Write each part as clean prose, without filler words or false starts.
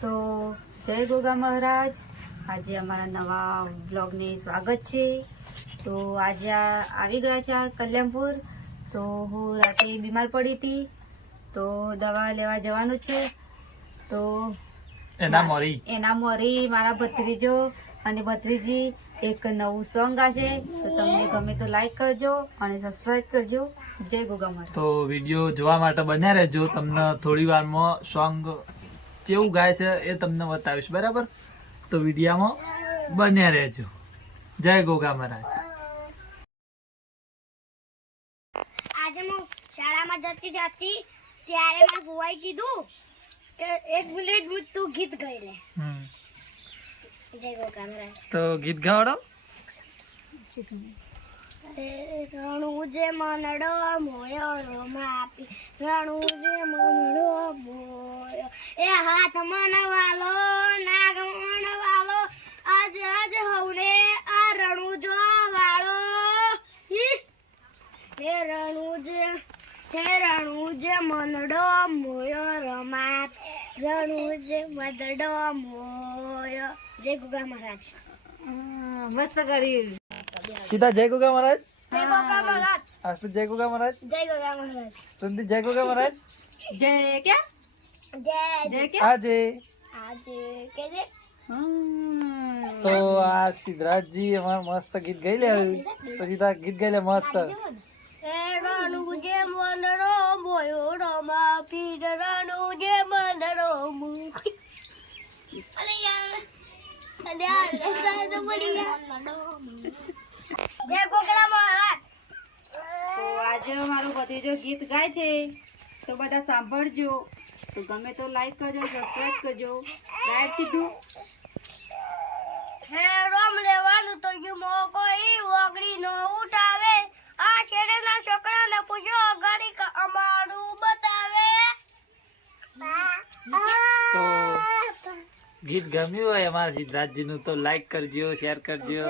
તો જય ગોગા મહારાજ. આજે અમારા નવા બ્લોગને સ્વાગત છે. તો આજે આવી ગયા છે કલ્યાણપુર. તો હું રાતે બીમાર પડી હતી, તો દવા લેવા જવાનું છે. તો એના મોરી મારા ભત્રીજો અને ભત્રીજી એક નવું સોંગ ગાશે. તો તમને ગમે તો લાઈક કરજો અને સબસ્ક્રાઇબ કરજો. જય ગોગા મહારાજ. તો વિડીયો જોવા માટે બન્યા રહેજો. તમને થોડી વારમાં સોંગ કેવું ગાય છે એ તમને બતાવીશ, બરાબર? તો વિડીયામાં બન્યા રહેજો. જય ગોગા મહારાજ. આજે હું શાળામાં જતી ત્યારે મારા બુઆએ કીધું કે 1 મિનિટ હું તું ગીત ગાઈ લે. જય ગોગા મહારાજ. તો ગીત ગાવડો. રણુ જે મનડો મોયો રોમાપી, રણુ જે મનડો મોયો એ હાથ મનવાલો નાગમણ વાલો, આજ આજ હવને આ રણુ જો વાળો. હે રણુ જે મનડો મોયો રોમાપી, રણુ જે મનડો મોયો. જય ગોગા મહારાજ. મસ્ત કરી. સીધા જય ગોગા મહારાજ. જય ગોગા મહારાજ. आज तो जय गोगा महाराज. જય ગોગા મહારાજ. सुनती जय गोगा महाराज. જય ક્યાં? જય ક્યાં? આજે આજે કે જે તો આ સિદ્ધરાજજી અમાર મસ્ત ગીત ગાઈ લે. તો સીધા ગીત ગાઈ લે મસ્ત. એ રણુ જે મંડળો મોયો રમા પીર, રણુ જે મંડળો અલે યાર જય ગોગા મહારાજ. તો આજે મારો ભત્રીજો ગીત ગાય છે, તો બધા સાંભળજો. તો ગમે તો લાઈક કરજો, સબસ્ક્રાઇબ કરજો. ગાય કીધું હે રોમ લેવાનું તો જો મો કોઈ ઓગળી નો ઉઠાવે, આ છેડેના છોકરાને પૂછો ગરીક અમારું બતાવે. તો ગીત ગમ્યું હોય અમારા સિદ્ધરાજજી નું તો લાઈક કરજો, શેર કરજો.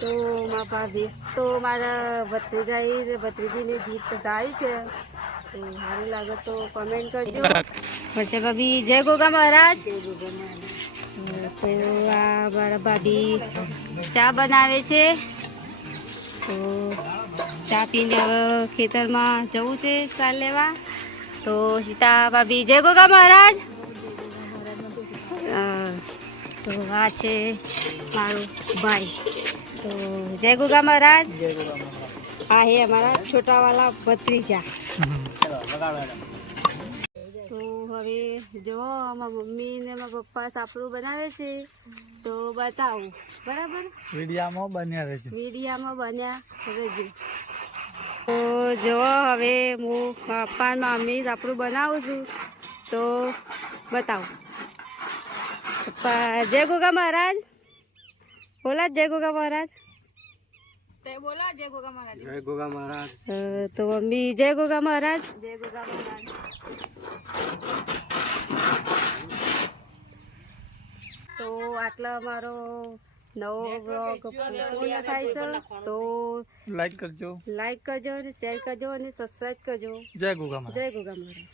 તો મારા ભાભી તો મારા ભત્રીજીને ગીત ગાયું છે. તો સારું લાગે તો કોમેન્ટ કરજો. વર્ષા ભાભી જય ગોગા મહારાજ. તો આ મારા ભાભી ચા બનાવે છે. તો ચા પીને હવે ખેતરમાં જવું છે સાલ લેવા. તો સીતા ભાભી જય ગોગા મહારાજ. તો આ છે મારું ભાઈ. તો જય ગોગા મહારાજ. જય ગોગા મહારાજ. આ હે અમારા છોટા વાલા ભત્રીજા. તો હવે જો મારા મમ્મી ને મારા પપ્પા સાપડું બનાવે છે, તો બતાવું, બરાબર? વિડીયામાં બન્યા રહેજો. વિડીયામાં બન્યા રહેજો. તો જો હવે હું પપ્પા મમ્મી સાપડું બનાવું છું, તો બતાવું. પપ્પા જય ગોગા મહારાજ. બોલા જય ગોગા મહારાજ. જય ગોગા મહારાજ. તો મમ્મી જય ગોગા મહારાજ. જય ગોગા મહારાજ. તો આટલા મારો નવો બ્લોગ પૂર્ણ થાય છે. તો લાઈક કરજો, લાઈક કરજો અને શેર કરજો અને સબસ્ક્રાઇબ કરજો. જય ગોગા મહારાજ. જય ગોગા મહારાજ.